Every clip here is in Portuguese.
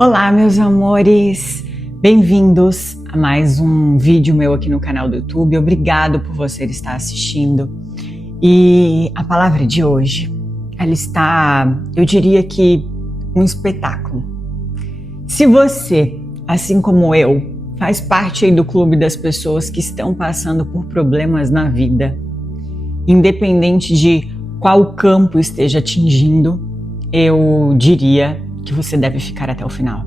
Olá, meus amores! Bem-vindos a mais um vídeo meu aqui no canal do YouTube. Obrigado por você estar assistindo. E a palavra de hoje, ela está, eu diria que, um espetáculo. Se você, assim como eu, faz parte aí do clube das pessoas que estão passando por problemas na vida, independente de qual campo esteja atingindo, eu diria que você deve ficar até o final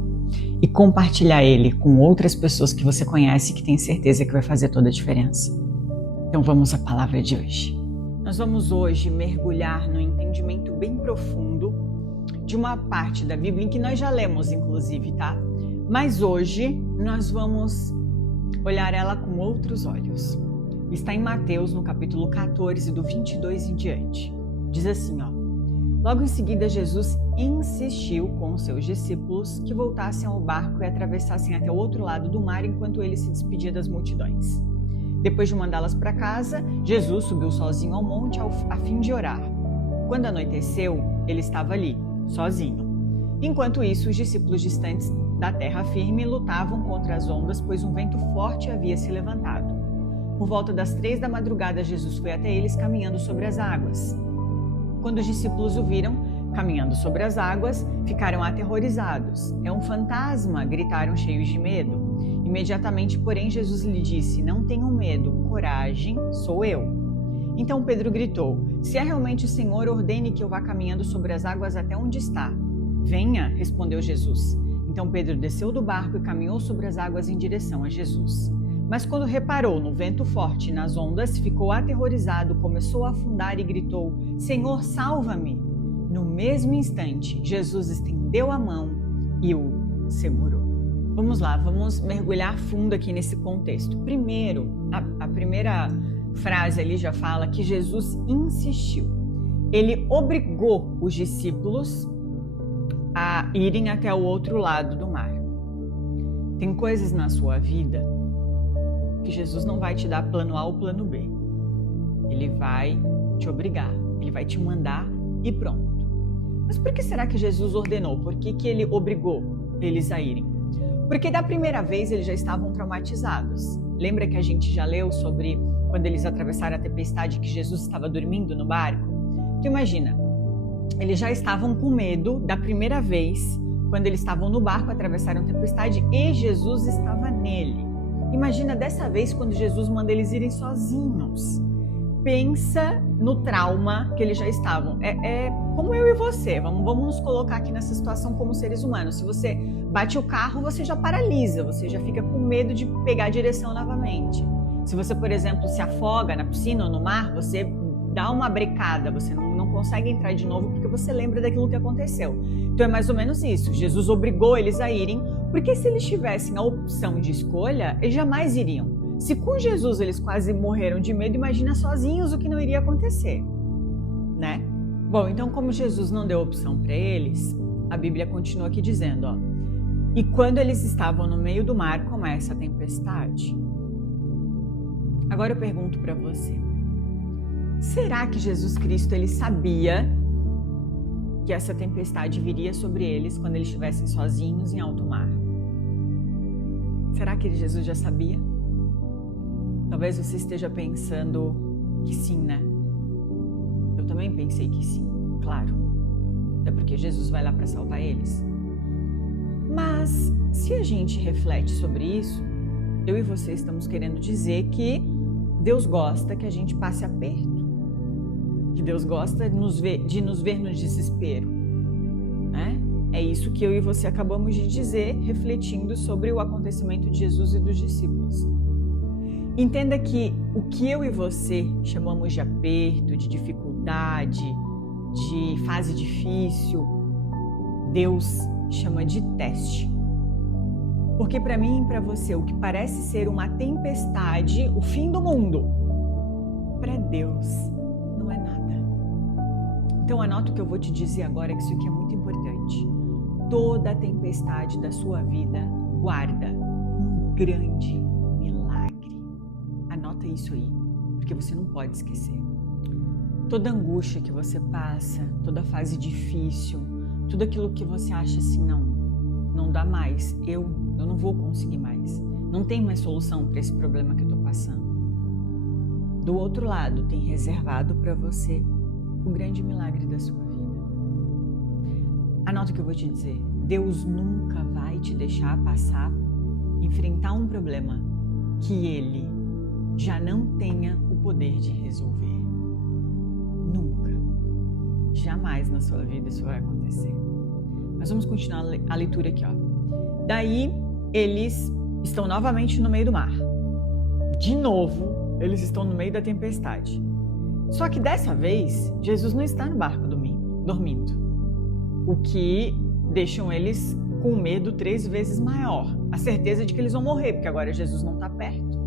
e compartilhar ele com outras pessoas que você conhece e que tem certeza que vai fazer toda a diferença. Então vamos à palavra de hoje. Nós vamos hoje mergulhar no entendimento bem profundo de uma parte da Bíblia em que nós já lemos, inclusive, tá? Mas hoje nós vamos olhar ela com outros olhos. Está em Mateus, no capítulo 14, do 22 em diante. Diz assim, ó. Logo em seguida, Jesus insistiu com os seus discípulos que voltassem ao barco e atravessassem até o outro lado do mar enquanto ele se despedia das multidões. Depois de mandá-las para casa, Jesus subiu sozinho ao monte a fim de orar. Quando anoiteceu, ele estava ali, sozinho. Enquanto isso, os discípulos distantes da terra firme lutavam contra as ondas, pois um vento forte havia se levantado. Por volta das 3 da madrugada, Jesus foi até eles caminhando sobre as águas. Quando os discípulos o viram, caminhando sobre as águas, ficaram aterrorizados. É um fantasma, gritaram cheios de medo. Imediatamente, porém, Jesus lhe disse, não tenham medo, coragem, sou eu. Então Pedro gritou, se é realmente o Senhor, ordene que eu vá caminhando sobre as águas até onde está. Venha, respondeu Jesus. Então Pedro desceu do barco e caminhou sobre as águas em direção a Jesus. Mas quando reparou no vento forte e nas ondas, ficou aterrorizado, começou a afundar e gritou, Senhor, salva-me! No mesmo instante, Jesus estendeu a mão e o segurou. Vamos lá, vamos mergulhar fundo aqui nesse contexto. Primeiro, a primeira frase ali já fala que Jesus insistiu. Ele obrigou os discípulos a irem até o outro lado do mar. Tem coisas na sua vida que Jesus não vai te dar plano A ou plano B. Ele vai te obrigar, ele vai te mandar e pronto. Mas por que será que Jesus ordenou? Por que ele obrigou eles a irem? Porque da primeira vez eles já estavam traumatizados. Lembra que a gente já leu sobre quando eles atravessaram a tempestade que Jesus estava dormindo no barco? Então imagina, eles já estavam com medo da primeira vez, quando eles estavam no barco, atravessaram a tempestade e Jesus estava nele. Imagina dessa vez quando Jesus manda eles irem sozinhos. Pensa no trauma que eles já estavam. É como eu e você. Vamos nos colocar aqui nessa situação como seres humanos. Se você bate o carro, você já paralisa. Você já fica com medo de pegar a direção novamente. Se você, por exemplo, se afoga na piscina ou no mar, você dá uma brecada. Você não consegue entrar de novo porque você lembra daquilo que aconteceu. Então é mais ou menos isso. Jesus obrigou eles a irem. Porque se eles tivessem a opção de escolha, eles jamais iriam. Se com Jesus eles quase morreram de medo, imagina sozinhos o que não iria acontecer, né? Bom, então como Jesus não deu opção para eles, a Bíblia continua aqui dizendo, ó. E quando eles estavam no meio do mar, começa a tempestade. Agora eu pergunto para você, será que Jesus Cristo ele sabia que essa tempestade viria sobre eles quando eles estivessem sozinhos em alto mar? Será que Jesus já sabia? Talvez você esteja pensando que sim, né? Eu também pensei que sim, claro. É porque Jesus vai lá para salvar eles. Mas se a gente reflete sobre isso, eu e você estamos querendo dizer que Deus gosta que a gente passe aperto. Que Deus gosta de nos ver no desespero, né? É isso que eu e você acabamos de dizer, refletindo sobre o acontecimento de Jesus e dos discípulos. Entenda que o que eu e você chamamos de aperto, de dificuldade, de fase difícil, Deus chama de teste. Porque para mim e para você, o que parece ser uma tempestade, o fim do mundo, para Deus não é nada. Então anota o que eu vou te dizer agora, que isso aqui é muito importante. Toda a tempestade da sua vida guarda um grande milagre. Anota isso aí, porque você não pode esquecer. Toda angústia que você passa, toda fase difícil, tudo aquilo que você acha assim, não não dá mais, eu não vou conseguir mais. Não tem mais solução para esse problema que eu estou passando. Do outro lado, tem reservado para você o grande milagre da sua vida. Anota o que eu vou te dizer. Deus nunca vai te deixar passar, enfrentar um problema que Ele já não tenha o poder de resolver. Nunca. Jamais na sua vida isso vai acontecer. Mas vamos continuar a leitura aqui, ó. Daí, eles estão novamente no meio do mar. De novo, eles estão no meio da tempestade. Só que dessa vez, Jesus não está no barco dormindo. O que deixam eles com medo 3 vezes maior. A certeza de que eles vão morrer, porque agora Jesus não está perto.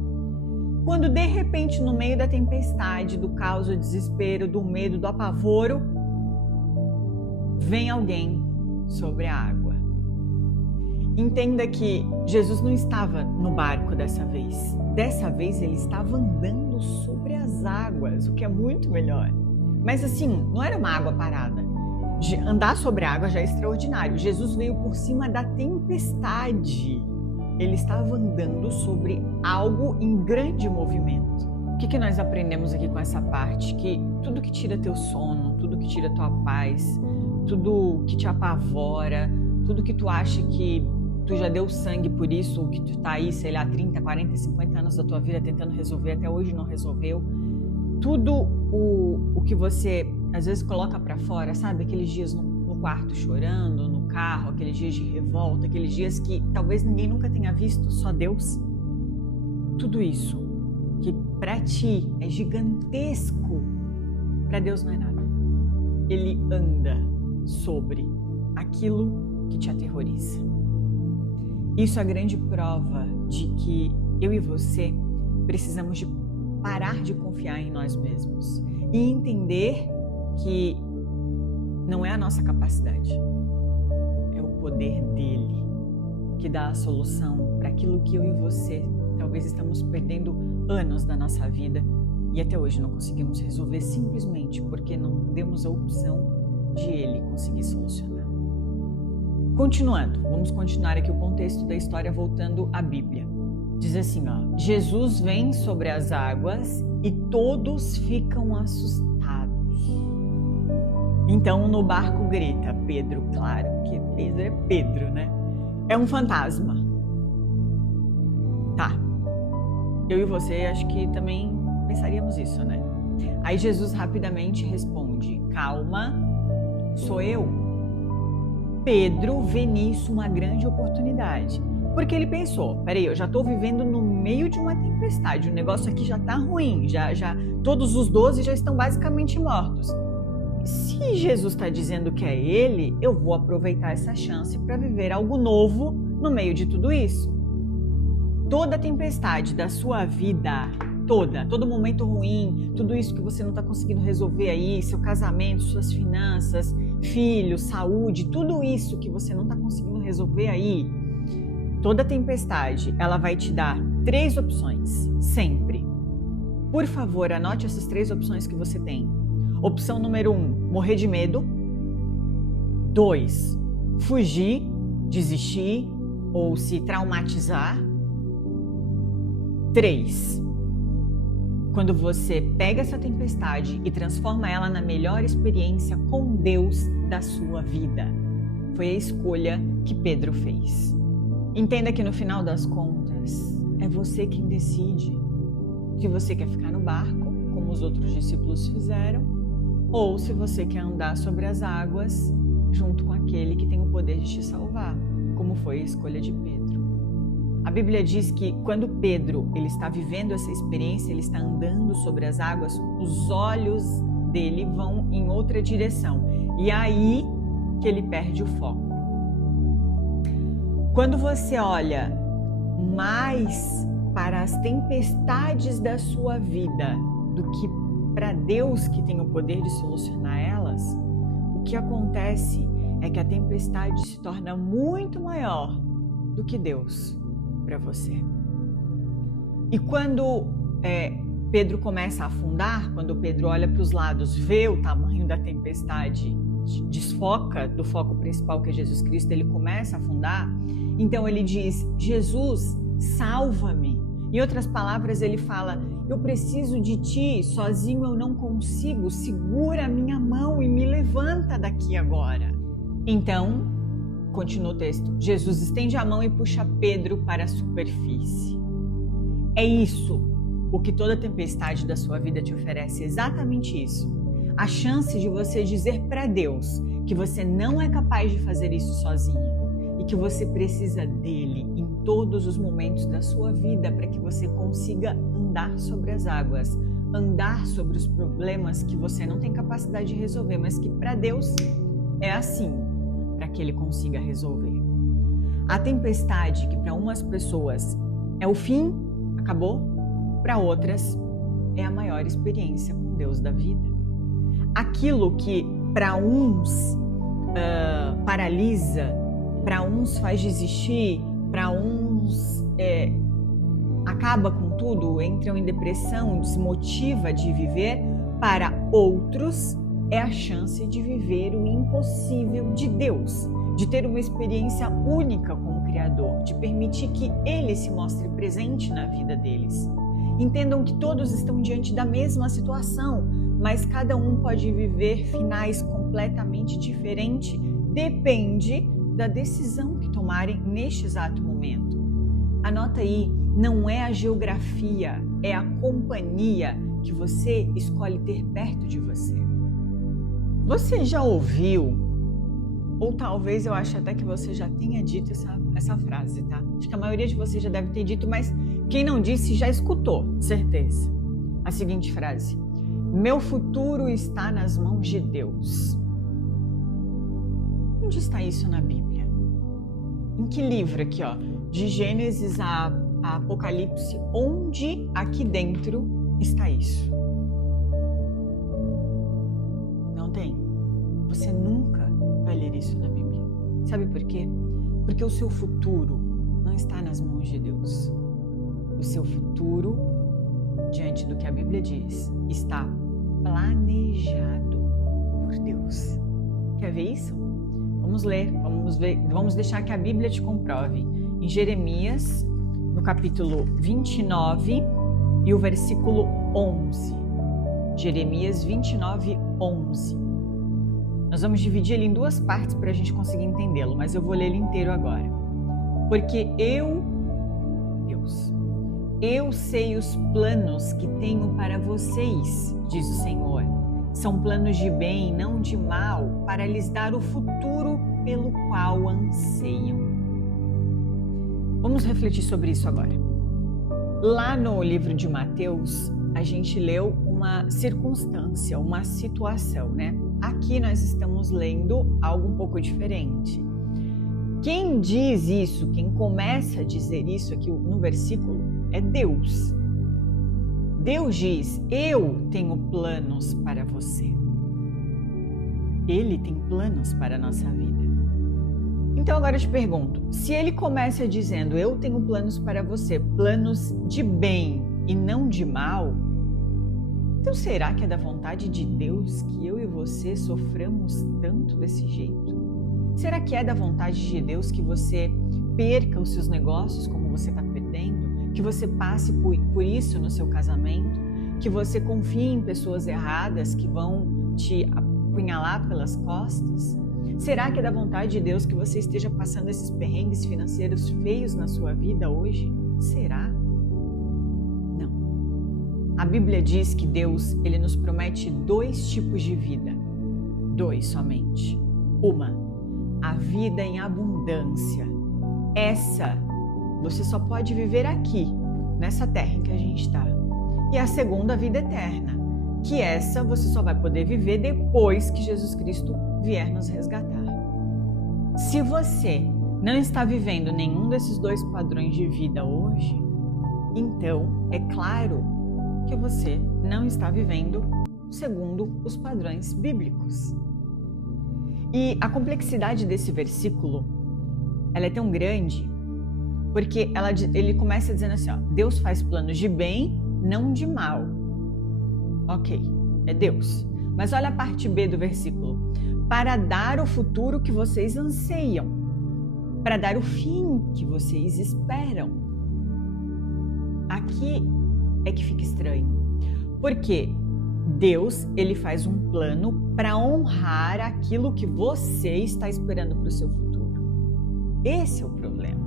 Quando de repente, no meio da tempestade, do caos, do desespero, do medo, do apavoro, vem alguém sobre a água. Entenda que Jesus não estava no barco dessa vez. Dessa vez ele estava andando sobre as águas, o que é muito melhor. Mas assim, não era uma água parada. Andar sobre a água já é extraordinário. Jesus veio por cima da tempestade. Ele estava andando sobre algo em grande movimento. O que nós aprendemos aqui com essa parte? Que tudo que tira teu sono, tudo que tira tua paz, tudo que te apavora, tudo que tu acha que tu já deu sangue por isso, que tu tá aí, sei lá, 30, 40, 50 anos da tua vida tentando resolver, até hoje não resolveu. Tudo o que você às vezes coloca pra fora, sabe? Aqueles dias no quarto chorando, no carro, aqueles dias de revolta, aqueles dias que talvez ninguém nunca tenha visto, só Deus. Tudo isso que pra ti é gigantesco, pra Deus não é nada. Ele anda sobre aquilo que te aterroriza. Isso é a grande prova de que eu e você precisamos de parar de confiar em nós mesmos e entender que não é a nossa capacidade, é o poder dele que dá a solução para aquilo que eu e você talvez estamos perdendo anos da nossa vida e até hoje não conseguimos resolver simplesmente porque não demos a opção de ele conseguir solucionar. Continuando, vamos continuar aqui o contexto da história voltando à Bíblia. Diz assim, ó, Jesus vem sobre as águas e todos ficam assustados. Então no barco grita Pedro, claro, porque Pedro é Pedro, né? É um fantasma. Tá, eu e você acho que também pensaríamos isso, né? Aí Jesus rapidamente responde, calma, sou eu. Pedro vê nisso uma grande oportunidade, porque ele pensou, peraí, eu já estou vivendo no meio de uma tempestade, o negócio aqui já está ruim, já todos os 12 já estão basicamente mortos. Se Jesus está dizendo que é ele, eu vou aproveitar essa chance para viver algo novo no meio de tudo isso. Toda tempestade da sua vida, todo momento ruim, tudo isso que você não está conseguindo resolver aí, seu casamento, suas finanças, filhos, saúde, tudo isso que você não está conseguindo resolver aí, toda tempestade, ela vai te dar 3 opções, sempre. Por favor, anote essas 3 opções que você tem. Opção número 1, morrer de medo. 2, fugir, desistir ou se traumatizar. 3, quando você pega essa tempestade e transforma ela na melhor experiência com Deus da sua vida. Foi a escolha que Pedro fez. Entenda que no final das contas, é você quem decide se você quer ficar no barco, como os outros discípulos fizeram, ou se você quer andar sobre as águas junto com aquele que tem o poder de te salvar, como foi a escolha de Pedro. A Bíblia diz que quando Pedro ele está vivendo essa experiência, ele está andando sobre as águas, os olhos dele vão em outra direção. E é aí que ele perde o foco. Quando você olha mais para as tempestades da sua vida do que para Deus que tem o poder de solucionar elas, o que acontece é que a tempestade se torna muito maior do que Deus para você. E quando Pedro começa a afundar, quando Pedro olha para os lados, vê o tamanho da tempestade desfoca do foco principal, que é Jesus Cristo, ele começa a afundar. Então ele diz: Jesus, salva-me. Em outras palavras, ele fala: eu preciso de ti, sozinho eu não consigo, segura a minha mão e me levanta daqui agora. Então, continua o texto, Jesus estende a mão e puxa Pedro para a superfície. É isso o que toda tempestade da sua vida te oferece, exatamente isso. A chance de você dizer para Deus que você não é capaz de fazer isso sozinho e que você precisa dele em todos os momentos da sua vida para que você consiga andar sobre as águas, andar sobre os problemas que você não tem capacidade de resolver, mas que para Deus é assim, para que ele consiga resolver. A tempestade que para umas pessoas é o fim, acabou, para outras é a maior experiência com Deus da vida. Aquilo que para uns paralisa, para uns faz desistir, para uns acaba com tudo, entram em depressão, desmotiva de viver, para outros é a chance de viver o impossível de Deus, de ter uma experiência única com o Criador, de permitir que Ele se mostre presente na vida deles. Entendam que todos estão diante da mesma situação, mas cada um pode viver finais completamente diferentes, depende da decisão que tomarem neste exato momento. Anota aí, não é a geografia, é a companhia que você escolhe ter perto de você. Você já ouviu, ou talvez eu acho até que você já tenha dito essa frase, tá? Acho que a maioria de vocês já deve ter dito, mas quem não disse já escutou, certeza. A seguinte frase: meu futuro está nas mãos de Deus. Onde está isso na Bíblia? Em que livro aqui, ó? De Gênesis a Apocalipse, onde aqui dentro está isso? Não tem. Você nunca vai ler isso na Bíblia. Sabe por quê? Porque o seu futuro não está nas mãos de Deus. O seu futuro, diante do que a Bíblia diz, está planejado por Deus. Quer ver isso? Vamos ler, vamos deixar que a Bíblia te comprove. Em Jeremias, no capítulo 29 e o versículo 11. Jeremias 29, 11. Nós vamos dividir ele em duas partes para a gente conseguir entendê-lo, mas eu vou ler ele inteiro agora. Porque Deus, eu sei os planos que tenho para vocês, diz o Senhor. São planos de bem, não de mal, para lhes dar o futuro pelo qual anseiam. Vamos refletir sobre isso agora. Lá no livro de Mateus, a gente leu uma circunstância, uma situação, né? Aqui nós estamos lendo algo um pouco diferente. Quem diz isso, quem começa a dizer isso aqui no versículo, é Deus. Deus diz: eu tenho planos para você. Ele tem planos para a nossa vida. Então agora eu te pergunto, se ele começa dizendo: eu tenho planos para você, planos de bem e não de mal, então será que é da vontade de Deus que eu e você soframos tanto desse jeito? Será que é da vontade de Deus que você perca os seus negócios como você está perdendo? Que você passe por isso no seu casamento? Que você confie em pessoas erradas que vão te apunhalar pelas costas? Será que é da vontade de Deus que você esteja passando esses perrengues financeiros feios na sua vida hoje? Será? Não. A Bíblia diz que Deus, ele nos promete 2 tipos de vida. 2 somente. Uma, a vida em abundância. Essa você só pode viver aqui, nessa terra em que a gente está. E a segunda, a vida eterna, que essa você só vai poder viver depois que Jesus Cristo vier nos resgatar. Se você não está vivendo nenhum desses 2 padrões de vida hoje, então é claro que você não está vivendo segundo os padrões bíblicos. E a complexidade desse versículo, ela é tão grande, porque ele começa dizendo assim, ó, Deus faz planos de bem, não de mal. Ok, é Deus. Mas olha a parte B do versículo. Para dar o futuro que vocês anseiam, para dar o fim que vocês esperam. Aqui é que fica estranho. Porque Deus, ele faz um plano para honrar aquilo que você está esperando para o seu futuro. Esse é o problema.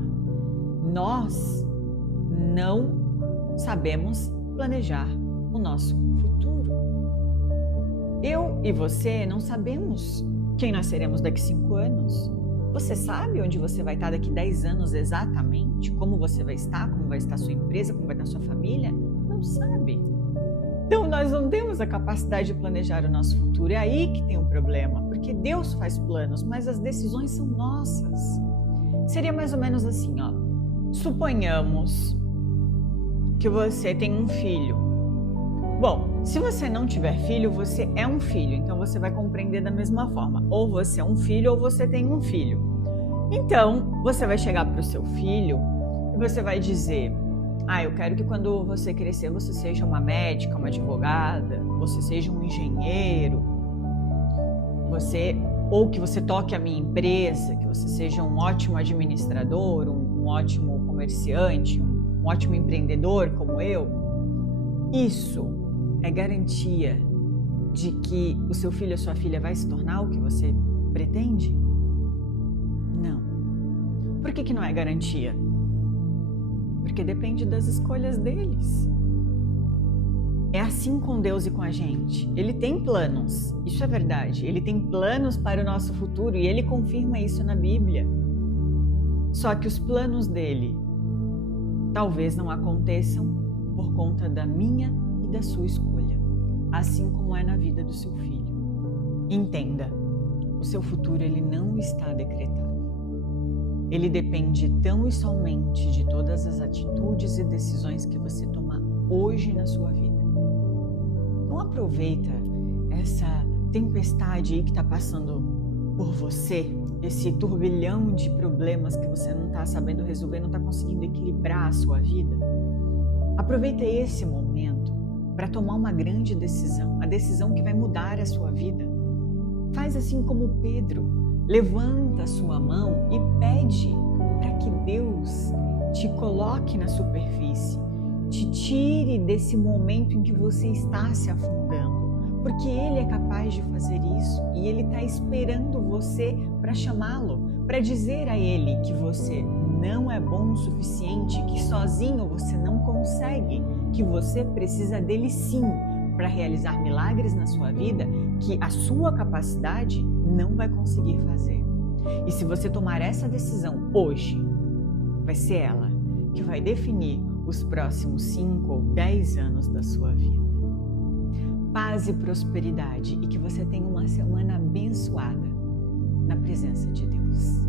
Nós não sabemos planejar o nosso futuro. Eu e você não sabemos quem nós seremos daqui 5 anos. Você sabe onde você vai estar daqui 10 anos exatamente? Como você vai estar? Como vai estar sua empresa? Como vai estar sua família? Não sabe. Então nós não temos a capacidade de planejar o nosso futuro. É aí que tem um problema, porque Deus faz planos, mas as decisões são nossas. Seria mais ou menos assim, ó. Suponhamos que você tem um filho. Bom, se você não tiver filho, você é um filho, então você vai compreender da mesma forma. Ou você é um filho ou você tem um filho. Então, você vai chegar para o seu filho e você vai dizer: eu quero que quando você crescer, você seja uma médica, uma advogada, você seja um engenheiro, ou que você toque a minha empresa, que você seja um ótimo administrador, um ótimo comerciante, um ótimo empreendedor como eu. Isso é garantia de que o seu filho ou sua filha vai se tornar o que você pretende? Não. Por que não é garantia? Porque depende das escolhas deles. É assim com Deus e com a gente. Ele tem planos, isso é verdade. Ele tem planos para o nosso futuro e ele confirma isso na Bíblia. Só que os planos dele talvez não aconteçam por conta da minha e da sua escolha, assim como é na vida do seu filho. Entenda, o seu futuro ele não está decretado. Ele depende tão e somente de todas as atitudes e decisões que você tomar hoje na sua vida. Então aproveita essa tempestade aí que está passando por você, esse turbilhão de problemas que você não está sabendo resolver, não está conseguindo equilibrar a sua vida. Aproveita esse momento para tomar uma grande decisão, a decisão que vai mudar a sua vida. Faz assim como Pedro. Levanta a sua mão e pede para que Deus te coloque na superfície, te tire desse momento em que você está se afundando, porque Ele é capaz de fazer isso e Ele está esperando você para chamá-lo, para dizer a Ele que você não é bom o suficiente, que sozinho você não consegue, que você precisa dele sim para realizar milagres na sua vida, que a sua capacidade não vai conseguir fazer. E se você tomar essa decisão hoje, vai ser ela que vai definir os próximos 5 ou 10 anos da sua vida. Paz e prosperidade e que você tenha uma semana abençoada na presença de Deus.